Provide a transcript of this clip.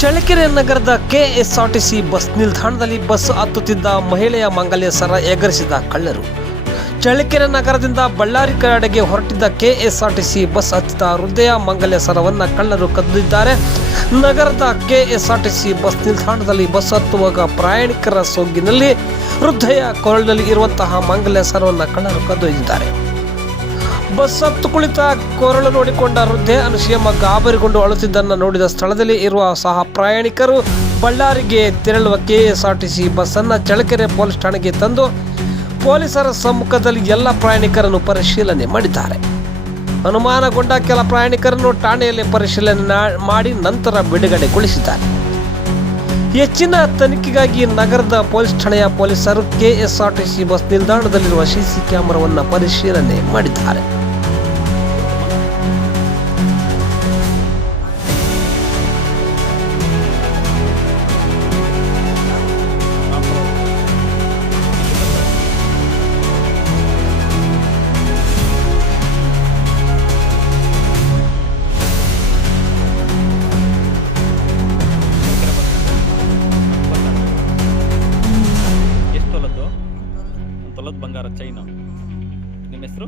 ಚಳ್ಳಕೆರೆ ನಗರದ KSRTC bus ನಿಲ್ದಾಣದಲ್ಲಿ bus ಹತ್ತುತ್ತಿದ್ದ ಮಹಿಳೆಯ ಮಂಗಲ್ಯ ಸರ ಎಗರಿಸಿದ ಕಳ್ಳರು. ಚಳ್ಳಕೆರೆ ನಗರದಿಂದ ಬಳ್ಳಾರಿ ಕಡೆಗೆ ಹೊರಟಿದ್ದ ಕೆಎಸ್ಆರ್ಟಿಸಿ ಬಸ್ ಹತ್ತಿದ ಹೃದಯ ಮಂಗಲ್ಯ ಸರವನ್ನು ಕಳ್ಳರು ಕದ್ದಿದ್ದಾರೆ. ನಗರದ ಕೆಎಸ್ಆರ್ಟಿಸಿ ಬಸ್ ನಿಲ್ದಾಣದಲ್ಲಿ ಬಸ್ ಹತ್ತುವಾಗ ಪ್ರಯಾಣಿಕರ ಸೋಗಿನಲ್ಲಿ ಹೃದಯ ಕೊರಳಿನಲ್ಲಿ ಇರುವಂತಹ ಮಂಗಲ್ಯ ಸರವನ್ನು ಕಳ್ಳರು ಕದ್ದೊಯ್ದಿದ್ದಾರೆ. ಬಸ್ ಹತ್ತು ಕುಳಿತ ಕೊರಳು ನೋಡಿಕೊಂಡ ವೃದ್ಧೆ ಅನುಶಯಮ್ಮ ಗಾಬರಿಗೊಂಡು ಅಳುತ್ತಿದ್ದನ್ನು ನೋಡಿದ ಸ್ಥಳದಲ್ಲಿ ಇರುವ ಸಹ ಪ್ರಯಾಣಿಕರು ಬಳ್ಳಾರಿಗೆ ತೆರಳುವ ಕೆಎಸ್ಆರ್ಟಿಸಿ ಬಸ್ಸನ್ನು ಚಳ್ಳಕೆರೆ ಪೊಲೀಸ್ ಠಾಣೆಗೆ ತಂದು ಪೊಲೀಸರ ಸಮ್ಮುಖದಲ್ಲಿ ಎಲ್ಲ ಪ್ರಯಾಣಿಕರನ್ನು ಪರಿಶೀಲನೆ ಮಾಡಿದ್ದಾರೆ. ಅನುಮಾನಗೊಂಡ ಕೆಲ ಪ್ರಯಾಣಿಕರನ್ನು ಠಾಣೆಯಲ್ಲಿ ಪರಿಶೀಲನೆ ಮಾಡಿ ನಂತರ ಬಿಡುಗಡೆಗೊಳಿಸಿದ್ದಾರೆ. ಹೆಚ್ಚಿನ ತನಿಖೆಗಾಗಿ ನಗರದ ಪೊಲೀಸ್ ಠಾಣೆಯ ಪೊಲೀಸರು ಕೆಎಸ್ಆರ್ಟಿಸಿ ಬಸ್ ನಿಲ್ದಾಣದಲ್ಲಿರುವ ಸಿಸಿ ಕ್ಯಾಮೆರಾವನ್ನು ಪರಿಶೀಲನೆ ಮಾಡಿದ್ದಾರೆ. ತೊಲದ ಬಂಗಾರ ಚೈನು. ನಿಮ್ಮ ಹೆಸರು?